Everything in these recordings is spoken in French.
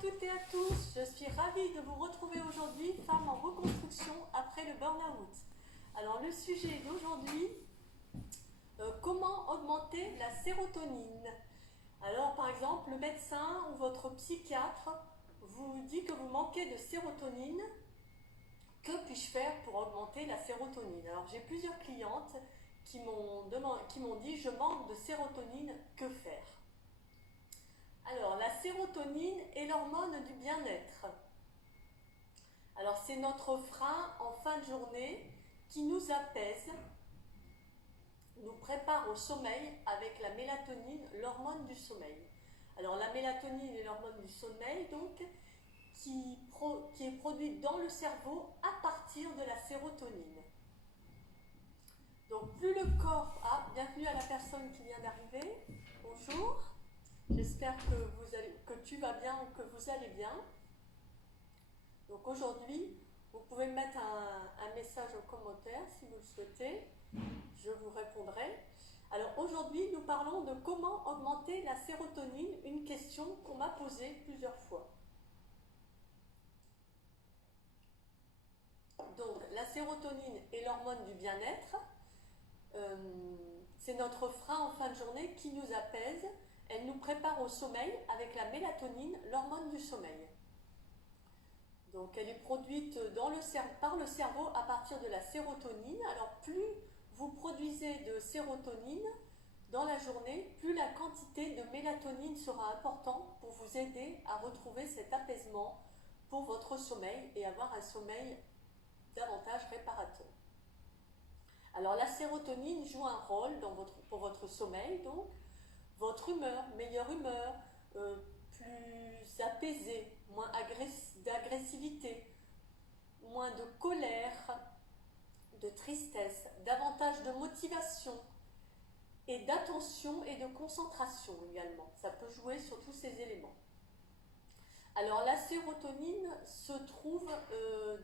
toutes et à tous, je suis ravie de vous retrouver aujourd'hui, femme en reconstruction après le burn-out. Alors le sujet d'aujourd'hui, comment augmenter la sérotonine. Alors par exemple, le médecin ou votre psychiatre vous dit que vous manquez de sérotonine. Que puis-je faire pour augmenter la sérotonine? Alors j'ai plusieurs clientes qui m'ont dit je manque de sérotonine, que faire? Alors, la sérotonine est l'hormone du bien-être. Alors, c'est notre frein en fin de journée qui nous apaise, nous prépare au sommeil avec la mélatonine, l'hormone du sommeil. Alors, la mélatonine est l'hormone du sommeil, donc, qui est produite dans le cerveau à partir de la sérotonine. Donc, plus le corps... Ah, bienvenue à la personne qui vient d'arriver. Bonjour. J'espère que tu vas bien ou que vous allez bien. Donc aujourd'hui, vous pouvez mettre un message en commentaire si vous le souhaitez. Je vous répondrai. Alors aujourd'hui, nous parlons de comment augmenter la sérotonine, une question qu'on m'a posée plusieurs fois. Donc la sérotonine est l'hormone du bien-être. C'est notre frein en fin de journée qui nous apaise. Elle nous prépare au sommeil avec la mélatonine, l'hormone du sommeil. Donc elle est produite par le cerveau à partir de la sérotonine. Alors plus vous produisez de sérotonine dans la journée, plus la quantité de mélatonine sera importante pour vous aider à retrouver cet apaisement pour votre sommeil et avoir un sommeil davantage réparateur. Alors la sérotonine joue un rôle pour votre sommeil, donc votre humeur, meilleure humeur, plus apaisée, moins d'agressivité, moins de colère, de tristesse, davantage de motivation et d'attention et de concentration également. Ça peut jouer sur tous ces éléments. Alors la sérotonine se trouve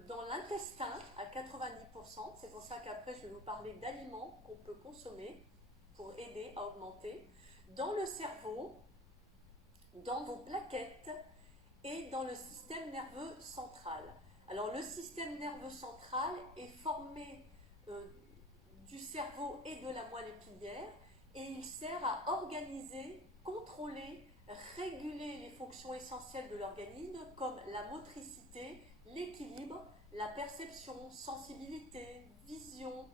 dans l'intestin à 90%, c'est pour ça qu'après je vais vous parler d'aliments qu'on peut consommer pour aider à augmenter, dans le cerveau, dans vos plaquettes et dans le système nerveux central. Alors le système nerveux central est formé du cerveau et de la moelle épinière et il sert à organiser, contrôler, réguler les fonctions essentielles de l'organisme comme la motricité, l'équilibre, la perception, sensibilité, vision,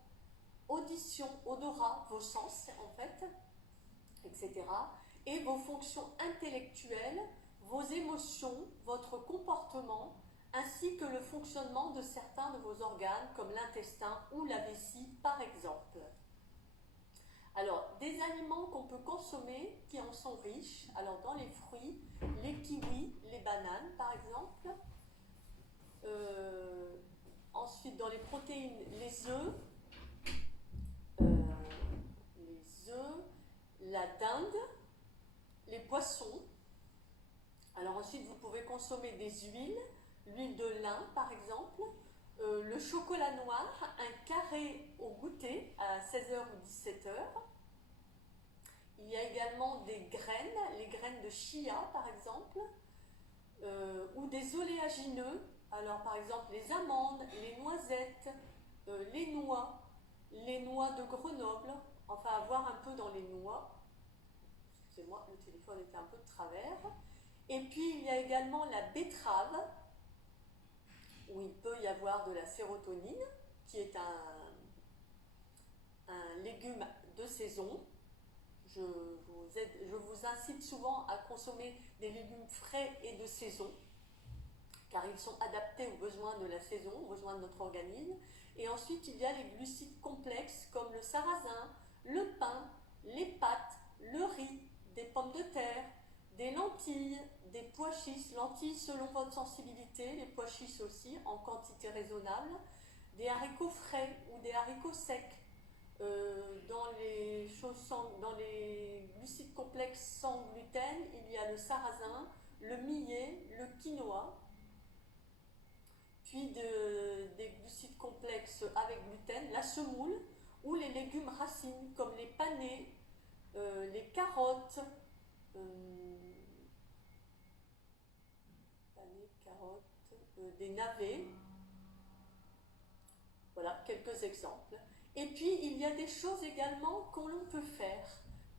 audition, odorat, vos sens en fait, etc. Et vos fonctions intellectuelles, vos émotions, votre comportement, ainsi que le fonctionnement de certains de vos organes, comme l'intestin ou la vessie, par exemple. Alors, des aliments qu'on peut consommer qui en sont riches, alors dans les fruits, les kiwis, les bananes, par exemple. Ensuite, dans les protéines, les œufs, la dinde, les poissons. Alors ensuite, vous pouvez consommer des huiles, l'huile de lin par exemple, le chocolat noir, un carré au goûter à 16h ou 17h. Il y a également des graines, les graines de chia par exemple, ou des oléagineux, alors par exemple les amandes, les noisettes, les noix de Grenoble, enfin à voir un peu dans les noix. Excusez-moi, le téléphone était un peu de travers. Et puis il y a également la betterave, où il peut y avoir de la sérotonine, qui est un légume de saison. Je vous incite souvent à consommer des légumes frais et de saison, car ils sont adaptés aux besoins de la saison, aux besoins de notre organisme. Et ensuite, il y a les glucides complexes comme le sarrasin, le pain, les pâtes, le riz, des pommes de terre, des lentilles, des pois chiches, lentilles selon votre sensibilité, les pois chiches aussi en quantité raisonnable, des haricots frais ou des haricots secs. Dans les glucides complexes sans gluten, il y a le sarrasin, le millet, le quinoa, puis des glucides complexes avec gluten, la semoule ou les légumes racines comme les panais, les carottes, des navets. Voilà, quelques exemples. Et puis, il y a des choses également qu'on peut faire,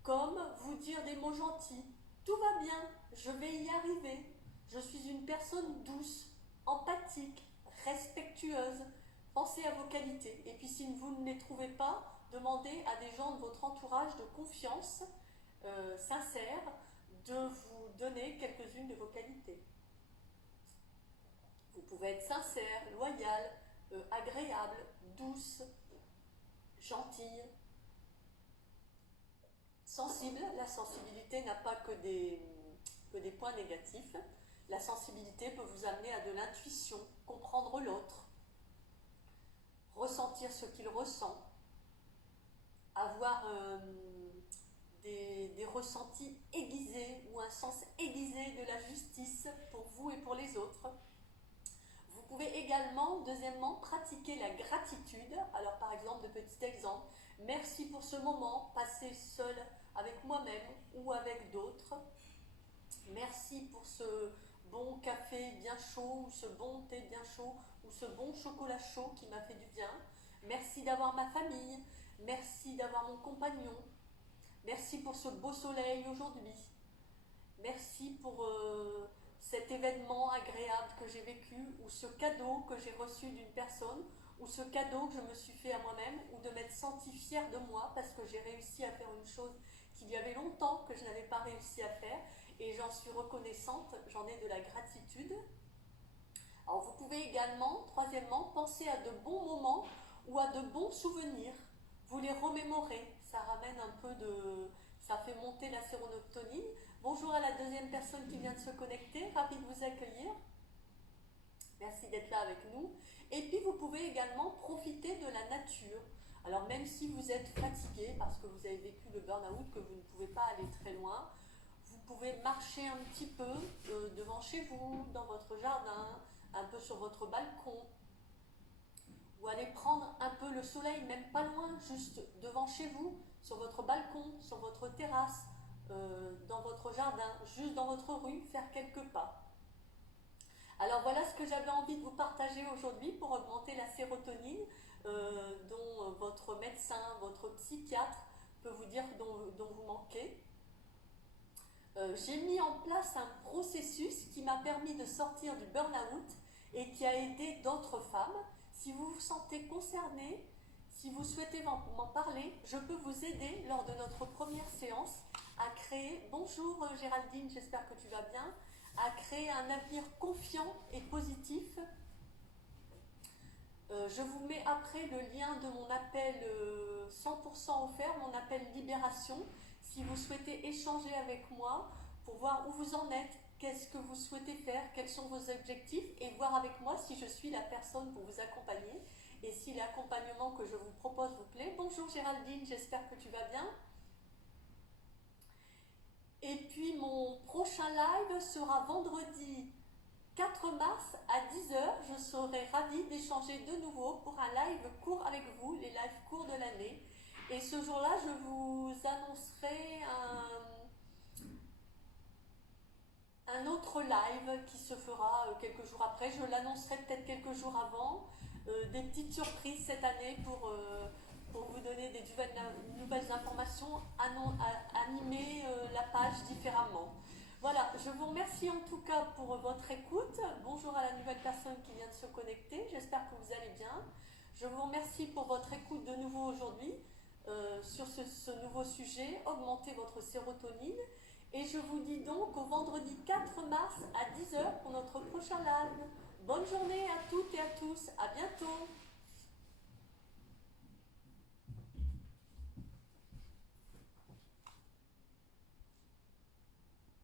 comme vous dire des mots gentils. Tout va bien, je vais y arriver. Je suis une personne douce, empathique, respectueuse. Pensez à vos qualités. Et puis, si vous ne les trouvez pas, demandez à des gens de votre entourage de confiance sincère de vous donner quelques-unes de vos qualités. Vous pouvez être sincère, loyal, agréable, douce, gentille, sensible. La sensibilité n'a pas que des points négatifs. La sensibilité peut vous amener à de l'intuition, comprendre l'autre, ressentir ce qu'il ressent, avoir des ressentis aiguisés ou un sens aiguisé de la justice pour vous et pour les autres. Vous pouvez également, deuxièmement, pratiquer la gratitude. Alors par exemple, de petits exemples, merci pour ce moment passé seul avec moi-même ou avec d'autres. Merci pour ce bon café bien chaud, ou ce bon thé bien chaud, ou ce bon chocolat chaud qui m'a fait du bien. Merci d'avoir ma famille, merci d'avoir mon compagnon, merci pour ce beau soleil aujourd'hui, merci pour cet événement agréable que j'ai vécu, ou ce cadeau que j'ai reçu d'une personne, ou ce cadeau que je me suis fait à moi-même, ou de m'être sentie fière de moi parce que j'ai réussi à faire une chose qu'il y avait longtemps que je n'avais pas réussi à faire, et j'en suis reconnaissante, j'en ai de la gratitude. Alors vous pouvez également, troisièmement, penser à de bons moments ou à de bons souvenirs. Vous les remémorez, ça ramène un peu de... ça fait monter la sérotonine. Bonjour à la deuxième personne qui vient de se connecter, ravi de vous accueillir. Merci d'être là avec nous. Et puis vous pouvez également profiter de la nature. Alors même si vous êtes fatigué parce que vous avez vécu le burn-out, que vous ne pouvez pas aller très loin, vous pouvez marcher un petit peu devant chez vous, dans votre jardin, un peu sur votre balcon, ou aller prendre un peu le soleil, même pas loin, juste devant chez vous, sur votre balcon, sur votre terrasse, dans votre jardin, juste dans votre rue, faire quelques pas. Alors voilà ce que j'avais envie de vous partager aujourd'hui pour augmenter la sérotonine, dont votre médecin, votre psychiatre peut vous dire dont vous manquez. J'ai mis en place un processus qui m'a permis de sortir du burn-out et qui a aidé d'autres femmes. Si vous vous sentez concerné, si vous souhaitez m'en parler, je peux vous aider lors de notre première séance à créer, bonjour Géraldine, j'espère que tu vas bien, à créer un avenir confiant et positif. Je vous mets après le lien de mon appel 100% offert, mon appel Libération, si vous souhaitez échanger avec moi pour voir où vous en êtes, qu'est-ce que vous souhaitez faire, quels sont vos objectifs, et voir avec moi si je suis la personne pour vous accompagner et si l'accompagnement que je vous propose vous plaît. Bonjour Géraldine, j'espère que tu vas bien. Et puis mon prochain live sera vendredi 4 mars à 10h. Je serai ravie d'échanger de nouveau pour un live court avec vous, les lives courts de l'année. Et ce jour-là, je vous annoncerai un autre live qui se fera quelques jours après. Je l'annoncerai peut-être quelques jours avant. Des petites surprises cette année pour vous donner des nouvelles informations, animer la page différemment. Voilà, je vous remercie en tout cas pour votre écoute. Bonjour à la nouvelle personne qui vient de se connecter, j'espère que vous allez bien. Je vous remercie pour votre écoute de nouveau aujourd'hui sur ce nouveau sujet, augmenter votre sérotonine. Et je vous dis donc au vendredi 4 mars à 10h pour notre prochain live. Bonne journée à toutes et à tous, à bientôt.